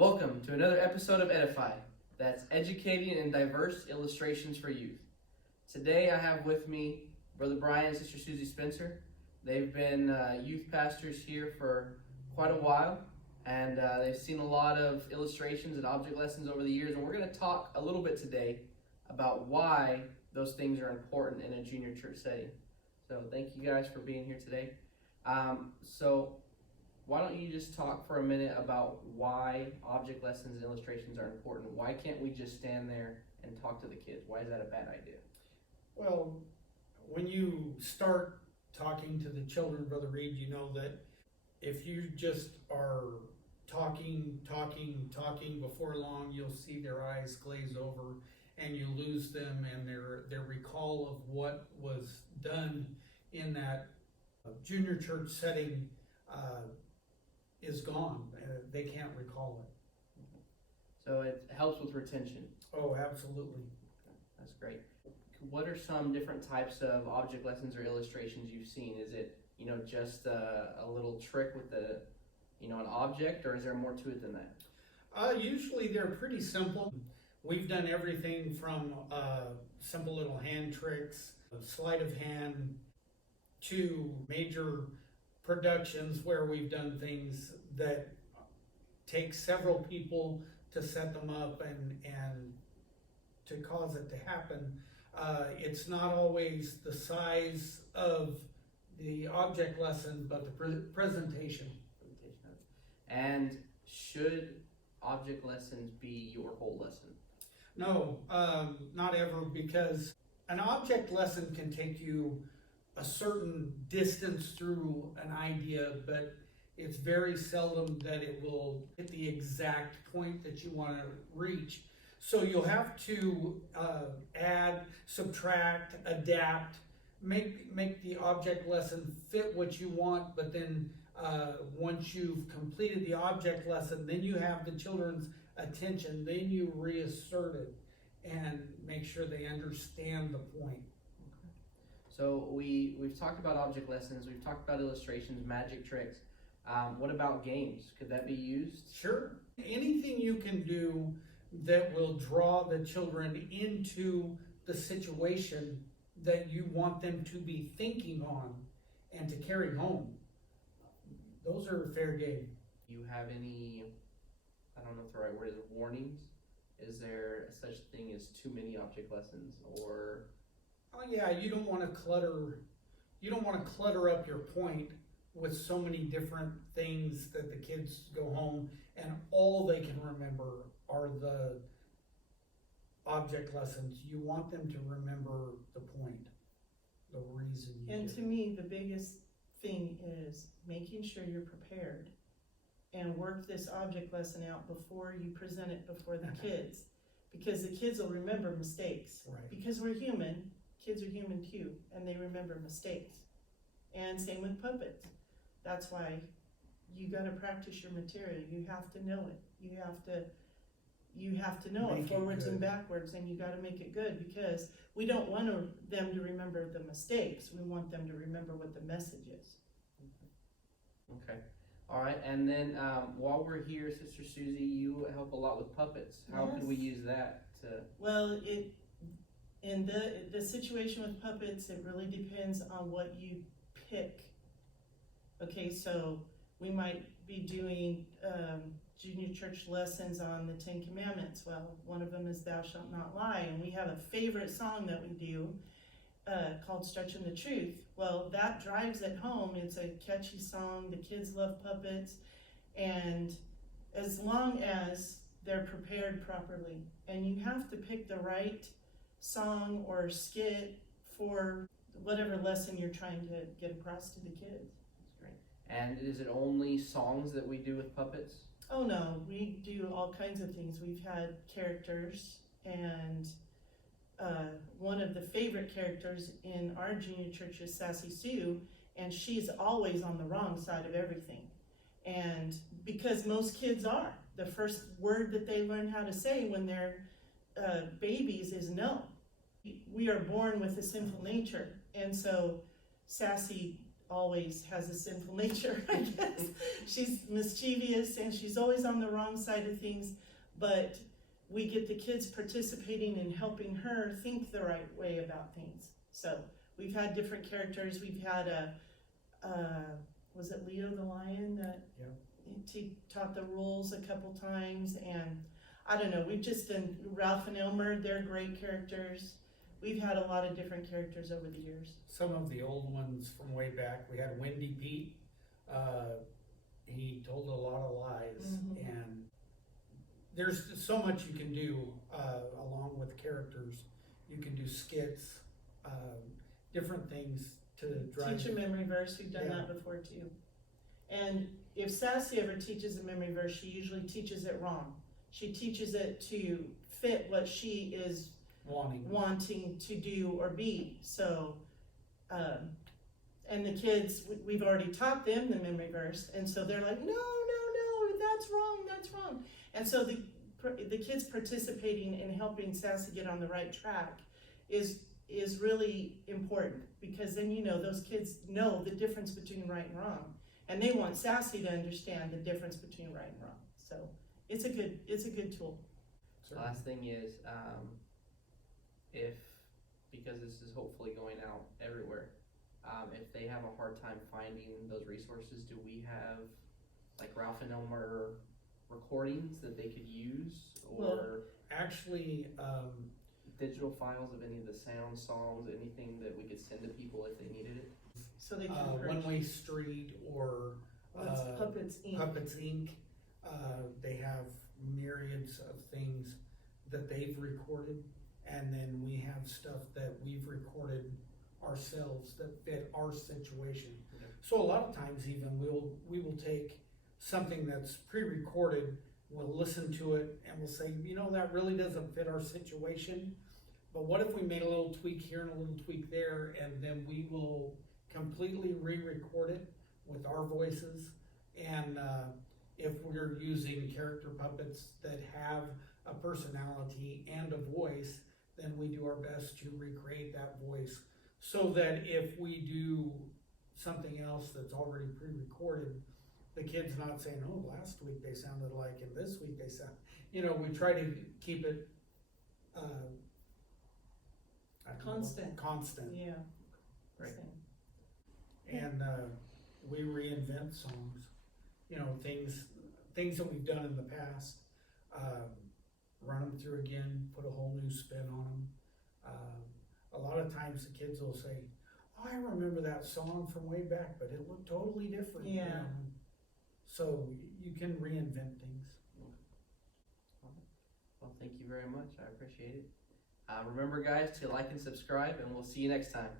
Welcome to another episode of E.D.I.F.Y. That's educating in diverse illustrations for youth. Today I have with me Brother Brian and Sister Susie Spencer. They've been youth pastors here for quite a while, and they've seen a lot of illustrations and object lessons over the years, and we're going to talk a little bit today about why those things are important in a junior church setting. So thank you guys for being here today. So why don't you just talk for a minute about why object lessons and illustrations are important? Why can't we just stand there and talk to the kids? Why is that a bad idea? Well, when you start talking to the children, Brother Reed, you know that if you just are talking, before long you'll see their eyes glaze over and you lose them, and their recall of what was done in that junior church setting is gone. They can't recall it. So it helps with retention. Oh, absolutely. That's great. What are some different types of object lessons or illustrations you've seen? Is it, just a little trick with an object, or is there more to it than that? Usually they're pretty simple. We've done everything from simple little hand tricks, sleight of hand, to major productions where we've done things that take several people to set them up and to cause it to happen. It's not always the size of the object lesson, but the presentation. And should object lessons be your whole lesson? No, not ever, because an object lesson can take you a certain distance through an idea, but it's very seldom that it will hit the exact point that you want to reach. So you'll have to add, subtract, adapt, make the object lesson fit what you want, but then once you've completed the object lesson, then you have the children's attention, then you reassert it and make sure they understand the point. So we've talked about object lessons, we've talked about illustrations, magic tricks. What about games? Could that be used? Sure. Anything you can do that will draw the children into the situation that you want them to be thinking on and to carry home. Those are fair game. Do you have any, I don't know if the right word is, warnings? Is there such thing as too many object lessons, or? Oh yeah, you don't want to clutter up your point with so many different things that the kids go home and all they can remember are the object lessons. You want them to remember the point, the reason you And did to it. me, the biggest thing is making sure you're prepared and work this object lesson out before you present it before the kids, because the kids will remember mistakes. Right. Because we're human, kids are human too, and they remember mistakes. And same with puppets. That's why you got to practice your material. You have to know it. You have to know Make it it forwards and good. backwards, and you got to make it good, because we don't want them to remember the mistakes. We want them to remember what the message is. Okay. All right. And then while we're here, Sister Susie, you help a lot with puppets. How can we use that to? Well, in the situation with puppets, it really depends on what you pick. Okay, so we might be doing junior church lessons on the 10 Commandments. Well, one of them is thou shalt not lie, and we have a favorite song that we do called Stretching the Truth. Well, that drives it home. It's a catchy song. The kids love puppets, and as long as they're prepared properly, and you have to pick the right song or skit for whatever lesson you're trying to get across to the kids. That's great. And is it only songs that we do with puppets? Oh no, we do all kinds of things. We've had characters, and one of the favorite characters in our junior church is Sassy Sue, and she's always on the wrong side of everything. And because most kids are, the first word that they learn how to say when they're babies is no. We are born with a sinful nature, and so Sassy always has a sinful nature, I guess. She's mischievous and she's always on the wrong side of things, but we get the kids participating and helping her think the right way about things. So we've had different characters. We've had was it Leo the Lion that he taught the rules a couple times, and I don't know, we've just done Ralph and Elmer, they're great characters. We've had a lot of different characters over the years. Some of the old ones from way back, we had Windy Pete. He told a lot of lies, and there's so much you can do along with characters. You can do skits, different things to drive. Teach a memory verse, we've done that before too. And if Sassy ever teaches a memory verse, she usually teaches it wrong. She teaches it to fit what she is wanting to do or be. So, and the kids, we've already taught them the memory verse, and so they're like, no, that's wrong. And so the kids participating and helping Sassy get on the right track is really important, because then those kids know the difference between right and wrong, and they want Sassy to understand the difference between right and wrong. So it's a good tool. The last thing is, because this is hopefully going out everywhere, if they have a hard time finding those resources, do we have like Ralph and Elmer recordings that they could use, or actually digital files of any of the sound songs, anything that we could send to people if they needed it? So they can One Way Street or Puppets Inc. Puppets Inc. They have myriads of things that they've recorded, and then we have stuff that we've recorded ourselves that fit our situation. Okay. So a lot of times even we will take something that's pre-recorded, we'll listen to it, and we'll say, that really doesn't fit our situation, but what if we made a little tweak here and a little tweak there, and then we will completely re-record it with our voices. And if we're using character puppets that have a personality and a voice, then we do our best to recreate that voice, so that if we do something else that's already pre-recorded, the kid's not saying, oh, last week they sounded like, and this week they sound, we try to keep it constant. Yeah. Right. And we reinvent songs, things that we've done in the past, run them through again, put a whole new spin on them. A lot of times the kids will say, oh, I remember that song from way back, but it looked totally different. Yeah. So you can reinvent things. Well, thank you very much. I appreciate it. Remember, guys, to like and subscribe, and we'll see you next time.